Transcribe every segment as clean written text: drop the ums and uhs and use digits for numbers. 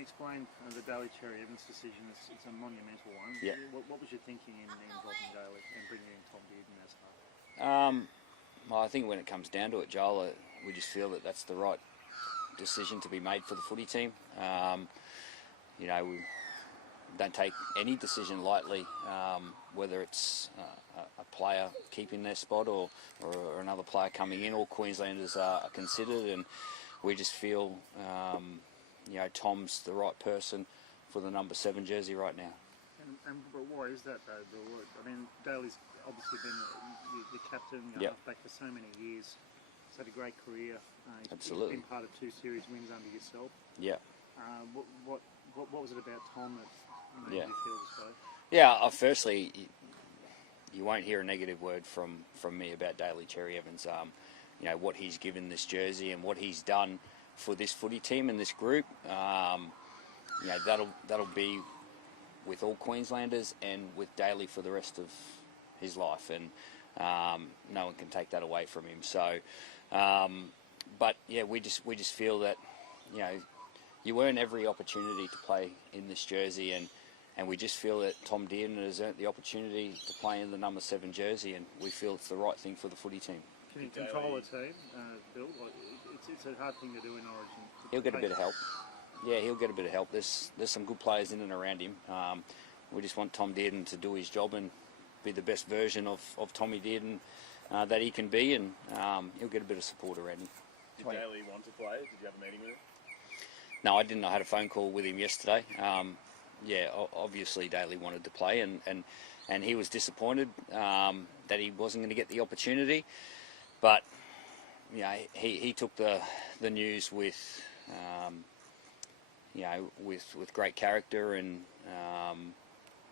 you explain the Daly Cherry-Evans decision? It's a monumental one. Yeah. What was your thinking in dropping Daly and bringing in Tom Dearden as half? Well, I think when it comes down to it, Joel, we just feel that that's the right decision to be made for the footy team. We don't take any decision lightly, whether it's a player keeping their spot or another player coming in. All Queenslanders are considered, and we just feel Tom's the right person for the number 7 jersey right now. But why is that though, Bill? I mean, Daly's obviously been the captain, halfback for so many years. He's had a great career. Absolutely. He's been part of 2 series wins under yourself. Yeah. What was it about Tom that made you feel this way? Yeah. Firstly, you won't hear a negative word from me about Daly Cherry-Evans. What he's given this jersey and what he's done for this footy team and this group. That'll be with all Queenslanders and with Daly for the rest of his life, and no one can take that away from him. So, but yeah, we just feel that you earn every opportunity to play in this jersey, and we just feel that Tom Dearden has earned the opportunity to play in the number 7 jersey, and we feel it's the right thing for the footy team. Can you control a team, Bill? It's a hard thing to do in Origin. He'll get a bit of help. Yeah, he'll get a bit of help. There's some good players in and around him. We just want Tom Dearden to do his job and be the best version of Tommy Dearden that he can be, and he'll get a bit of support around him. Did Daly want to play? Did you have a meeting with him? No, I didn't. I had a phone call with him yesterday. Obviously Daly wanted to play, and he was disappointed that he wasn't going to get the opportunity. But he took the news with with great character and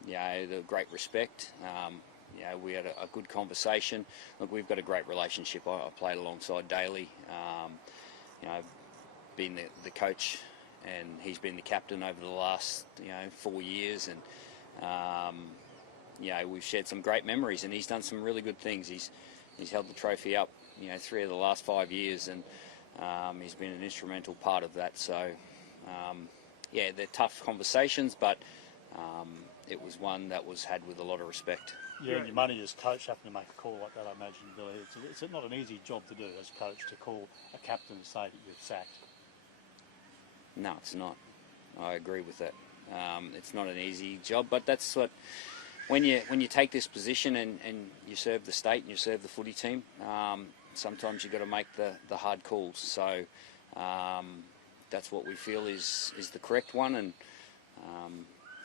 the great respect. We had a good conversation. Look, we've got a great relationship. I played alongside Daly. Been the coach, and he's been the captain over the last 4 years, and we've shared some great memories, and he's done some really good things. He's held the trophy up 3 of the last 5 years, and he's been an instrumental part of that. So they're tough conversations, but it was one that was had with a lot of respect. Yeah, and your money as coach having to make a call like that, I imagine, Billy, it's not an easy job to do as coach, to call a captain and say that you're sacked. No, it's not. I agree with that. It's not an easy job, but that's what, when you take this position and you serve the state and you serve the footy team, sometimes you've got to make the hard calls. So that's what we feel is the correct one, and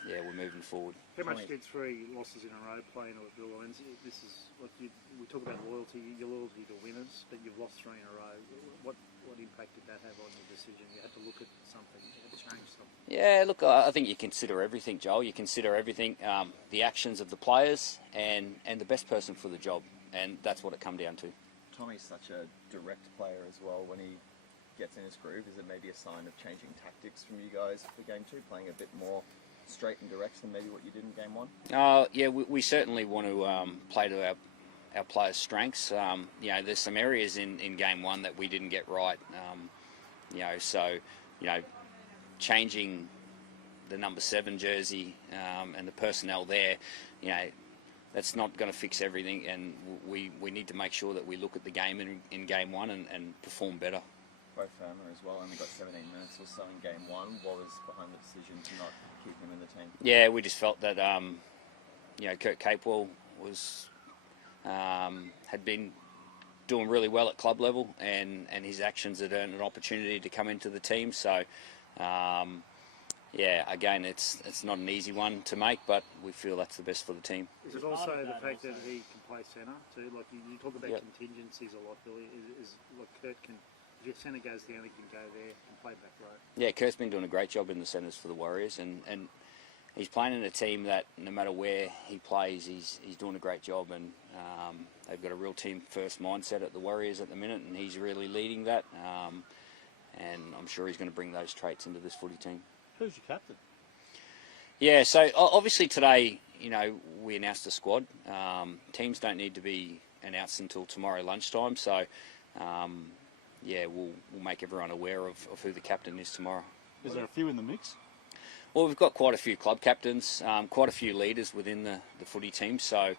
we're moving forward. How much did 3 losses in a row play into it, Bill? This is what we talk about loyalty, your loyalty to winners, but you've lost 3 in a row. What impact did that have on your decision? You had to look at something, you had to change something. Yeah, look, I think you consider everything, Joel. You consider everything, the actions of the players and the best person for the job, and that's what it come down to. Tommy's such a direct player as well. When he gets in his groove, is it maybe a sign of changing tactics from you guys for game 2, playing a bit more straight and direct than maybe what you did in game 1? We certainly want to play to our players' strengths. There's some areas in game 1 that we didn't get right. Changing the number 7 jersey and the personnel there, that's not going to fix everything, and we need to make sure that we look at the game in game 1 and perform better. Both Firma as well only got 17 minutes or so in game 1. What was behind the decision to not keep him in the team? Yeah, we just felt that Kurt Capewell was had been doing really well at club level, and his actions had earned an opportunity to come into the team. So again, it's not an easy one to make, but we feel that's the best for the team. Is it also the fact that he can play centre too? Like you talk about contingencies a lot, Billy. Kurt can. If your centre goes down, he can go there and play back row. Yeah, Kurt's been doing a great job in the centres for the Warriors, and he's playing in a team that no matter where he plays, he's doing a great job, and they've got a real team-first mindset at the Warriors at the minute, and he's really leading that, and I'm sure he's going to bring those traits into this footy team. Who's your captain? Yeah, so obviously today, we announced the squad. Teams don't need to be announced until tomorrow lunchtime, so we'll make everyone aware of who the captain is tomorrow. Is there a few in the mix? Well, we've got quite a few club captains, quite a few leaders within the footy team. So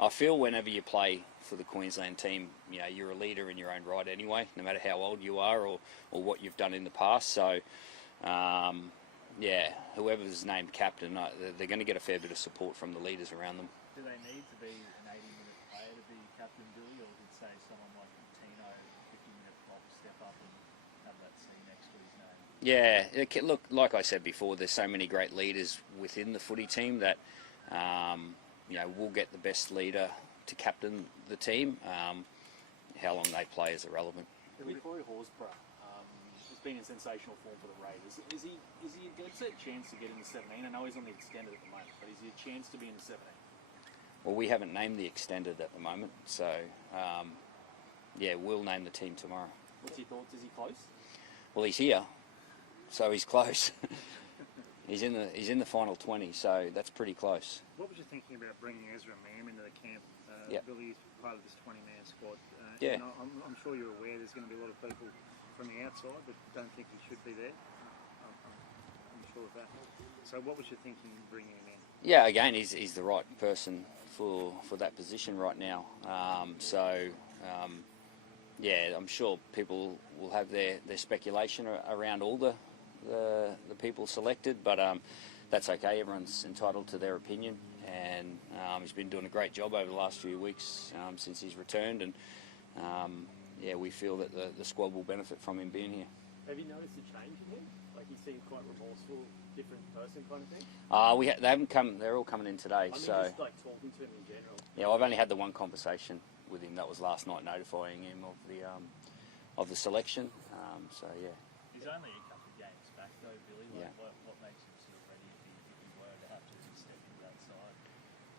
I feel whenever you play for the Queensland team, you're a leader in your own right anyway, no matter how old you are or what you've done in the past. So, whoever's named captain, they're going to get a fair bit of support from the leaders around them. Do they need to be an 80-minute player to be captain, Billy, or did say someone like Tino, 50-minute flop, step up and have that C next to his name? Yeah, look, like I said before, there's so many great leaders within the footy team that, we'll get the best leader to captain the team. How long they play is irrelevant. With Corey Horsburgh, has been in sensational form for the Raiders. Is he a dead set chance to get in the 17? I know he's on the extended at the moment, but is he a chance to be in the 17? Well, we haven't named the extended at the moment, so we'll name the team tomorrow. What's your thoughts? Is he close? Well, he's here, so he's close. He's in the final 20, so that's pretty close. What was you thinking about bringing Ezra Mam into the camp? Billy is part of this 20-man squad. Yeah. I'm sure you're aware there's going to be a lot of people from the outside that don't think he should be there. I'm sure of that. So what was you thinking bringing him in? Yeah, again, he's the right person for that position right now. I'm sure people will have their speculation around all the people selected, but that's okay. Everyone's entitled to their opinion, and he's been doing a great job over the last few weeks since he's returned, and we feel that the squad will benefit from him being here. Have you noticed a change in him? Like he seems quite remorseful, different person kind of thing? They haven't come. They're all coming in today. I mean, so just like talking to him in general. Yeah, I've only had the one conversation with him. That was last night, notifying him of the selection. He's only a couple of games back though, Billy. What makes him sort of ready if he were to have to step into that side?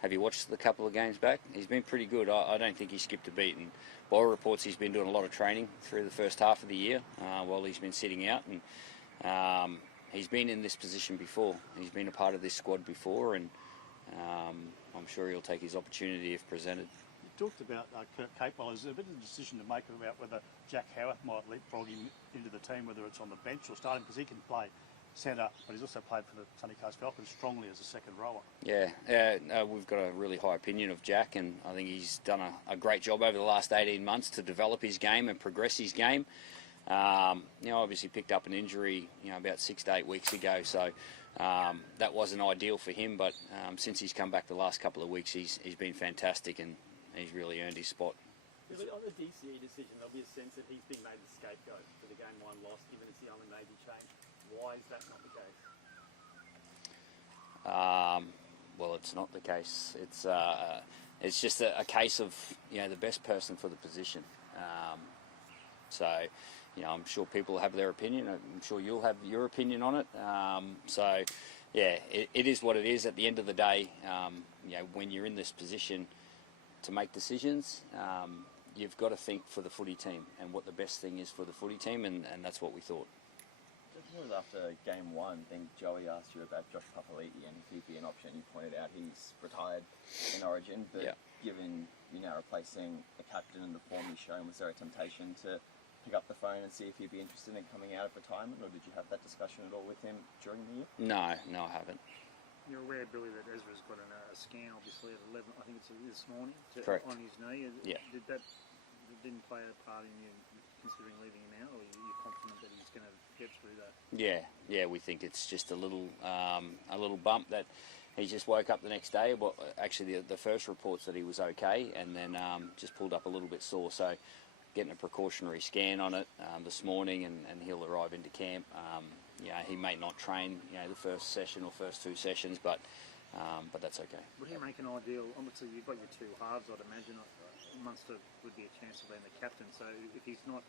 Have you watched the couple of games back? He's been pretty good. I don't think he skipped a beat. And by all reports, he's been doing a lot of training through the first half of the year while he's been sitting out. And he's been in this position before. He's been a part of this squad before, and I'm sure he'll take his opportunity if presented. You talked about Kurt Capewell. Is there a bit of a decision to make about whether Jack Howarth might leapfrog him into the team, whether it's on the bench or starting, because he can play centre, but he's also played for the Sunny Coast Falcons strongly as a second rower. We've got a really high opinion of Jack, and I think he's done a great job over the last 18 months to develop his game and progress his game. Obviously picked up an injury, about 6 to 8 weeks ago, so that wasn't ideal for him, but since he's come back the last couple of weeks, he's been fantastic, and he's really earned his spot. Billy, on the DCE decision, there'll be a sense that he's been made the scapegoat for the game 1 loss, given it's the only major change. Why is that not the case? Well, it's not the case. It's just a case of the best person for the position. I'm sure people have their opinion. I'm sure you'll have your opinion on it. It is what it is. At the end of the day, when you're in this position to make decisions, you've got to think for the footy team and what the best thing is for the footy team, and that's what we thought. After game 1, I think Joey asked you about Josh Papali'i and if he'd be an option. You pointed out he's retired in Origin, but given you now replacing a captain and the form he's shown, was there a temptation to pick up the phone and see if he'd be interested in coming out of retirement, or did you have that discussion at all with him during the year? No, I haven't. You're aware, Billy, that Ezra's got a scan, obviously, at 11, I think it's this morning, Correct. On his knee. Yeah. Didn't play a part in you considering leaving him out, or are you confident that he's going to get through that? Yeah, we think it's just a little bump that he just woke up the next day. Well, actually, the first reports that he was okay, and then just pulled up a little bit sore. So, getting a precautionary scan on it this morning, and he'll arrive into camp. He may not train, the first session or first 2 sessions, but that's okay. Would he make an ideal? Obviously, you've got your 2 halves, I'd imagine. Munster would be a chance of being the captain. So, if he's not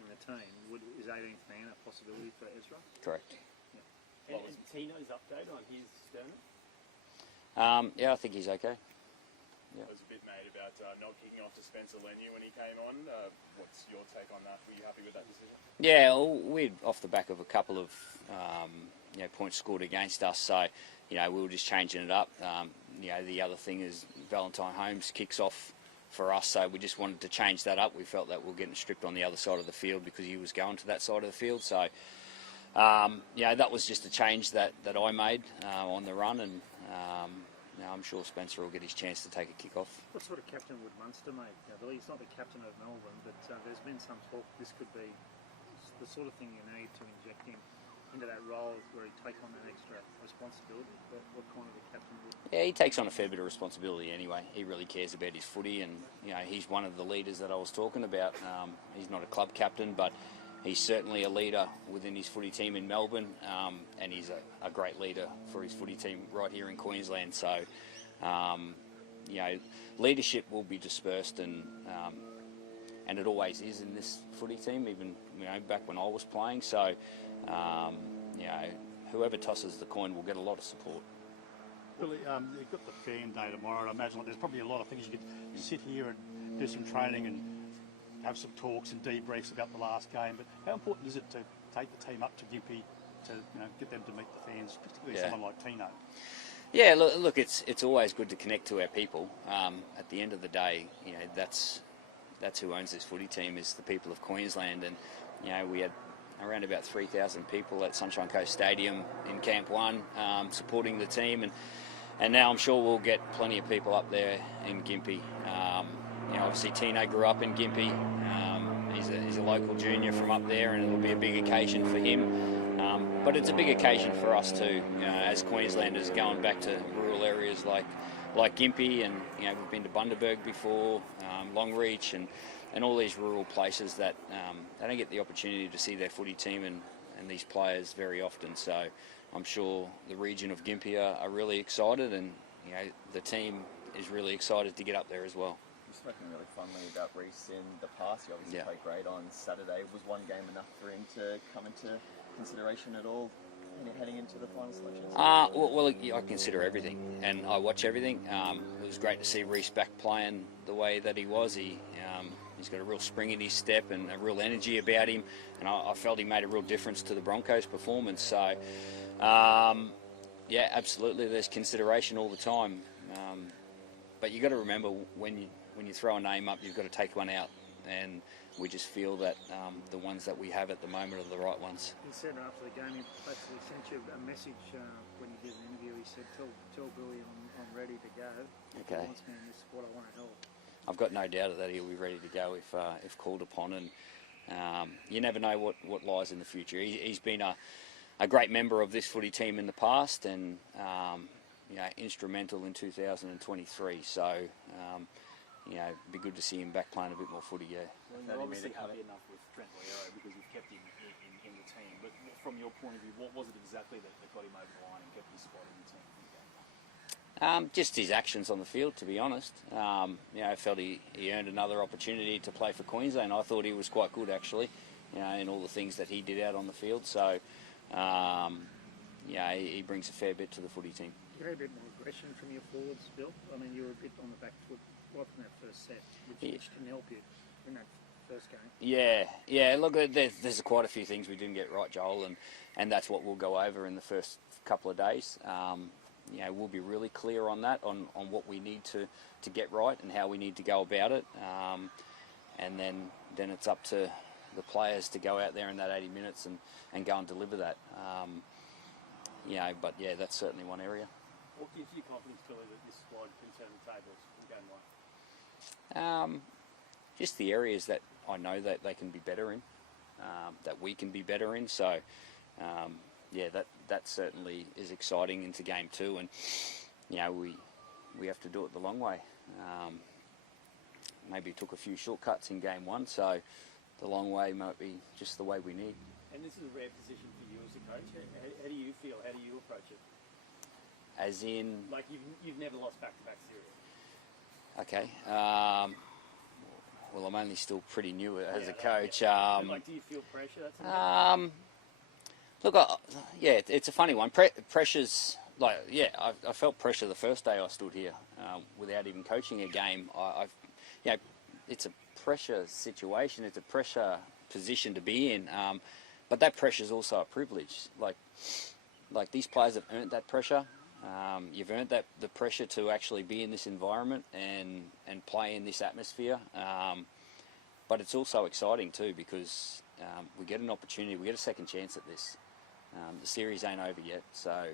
in the team, is 18th man a possibility for Ezra? Correct. And Tino's update on his sternum? I think he's okay. There was a bit made about not kicking off to Spencer Leniu when he came on. What's your take on that? Were you happy with that decision? Yeah, we'd off the back of a couple of points scored against us, so we were just changing it up. The other thing is Valentine Holmes kicks off for us, so we just wanted to change that up. We felt that we were getting stripped on the other side of the field because he was going to that side of the field, so that was just a change that I made on the run, and I'm sure Spencer will get his chance to take a kick off. What sort of captain would Munster make? Billy, he's not the captain of Melbourne, but there's been some talk this could be the sort of thing you need to inject him into that role where he take on that extra responsibility. What kind of a captain would? Yeah, he takes on a fair bit of responsibility anyway. He really cares about his footy, and he's one of the leaders that I was talking about. He's not a club captain, but he's certainly a leader within his footy team in Melbourne, and he's a great leader for his footy team right here in Queensland. So, leadership will be dispersed, and it always is in this footy team, even back when I was playing. So, whoever tosses the coin will get a lot of support. Billy, you've got the fan day tomorrow, and I imagine there's probably a lot of things you could sit here and do some training and have some talks and debriefs about the last game. But how important is it to take the team up to Gympie to get them to meet the fans, particularly someone like Tino? Yeah, look, it's always good to connect to our people. At the end of the day, that's who owns this footy team, is the people of Queensland, and we had around about 3,000 people at Sunshine Coast Stadium in Camp 1 supporting the team, and now I'm sure we'll get plenty of people up there in Gympie. Obviously Tino grew up in Gympie. He's a local junior from up there, and it'll be a big occasion for him. But it's a big occasion for us too, as Queenslanders, going back to rural areas like Gympie, and we've been to Bundaberg before, Longreach, and all these rural places that they don't get the opportunity to see their footy team and these players very often. So I'm sure the region of Gympie are really excited, and the team is really excited to get up there as well. You've spoken really fondly about Reece in the past. He obviously played great on Saturday. Was one game enough for him to come into consideration at all heading into the final selections? I consider everything, and I watch everything. It was great to see Reece back playing the way that he was. He's got a real spring in his step and a real energy about him, and I felt he made a real difference to the Broncos' performance. So, absolutely, there's consideration all the time. But you've got to remember, when you throw a name up, you've got to take one out, and we just feel that the ones that we have at the moment are the right ones. He said after the game, he basically sent you a message when you did an interview. He said, tell Billy I'm ready to go. If he wants me in this squad, I want to help. I've got no doubt that he'll be ready to go if called upon, and you never know what lies in the future. He's been a great member of this footy team in the past, and instrumental in 2023 . So it'd be good to see him back playing a bit more footy. Well, you're obviously happy enough with Trent Loiero because you've kept him in the team. But from your point of view, what was it exactly that got him over the line and kept his spot in the team? Just his actions on the field, to be honest. I felt he earned another opportunity to play for Queensland. I thought he was quite good, actually, in all the things that he did out on the field. So, he brings a fair bit to the footy team. You had a bit more aggression from your forwards, Bill. I mean, you were a bit on the back foot right from that first set, which can help you in that first game. Yeah. Look, there's quite a few things we didn't get right, Joel, and that's what we'll go over in the first couple of days. We'll be really clear on that, on what we need to get right and how we need to go about it. And then it's up to the players to go out there in that 80 minutes and go and deliver that. But that's certainly one area. What gives you confidence, Billy, that this squad can turn the tables from game one? Just the areas that I know that they can be better in, that we can be better in. So, that certainly is exciting into game two, and we have to do it the long way. Maybe took a few shortcuts in game one, so the long way might be just the way we need. And this is a rare position for you as a coach. How do you feel? How do you approach it? As in, like you've never lost back-to-back series. Okay. Well, I'm only still pretty new as a coach. Do you feel pressure? It's a funny one. Pressure's I felt pressure the first day I stood here without even coaching a game. It's a pressure situation. It's a pressure position to be in. But that pressure is also a privilege. Like these players have earned that pressure. You've earned the pressure to actually be in this environment and play in this atmosphere. But it's also exciting too, because we get an opportunity, we get a second chance at this. The series ain't over yet, so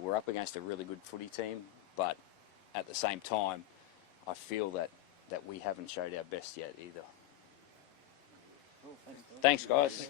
we're up against a really good footy team, but at the same time, I feel that we haven't showed our best yet either. Cool, thanks, Thanks, guys.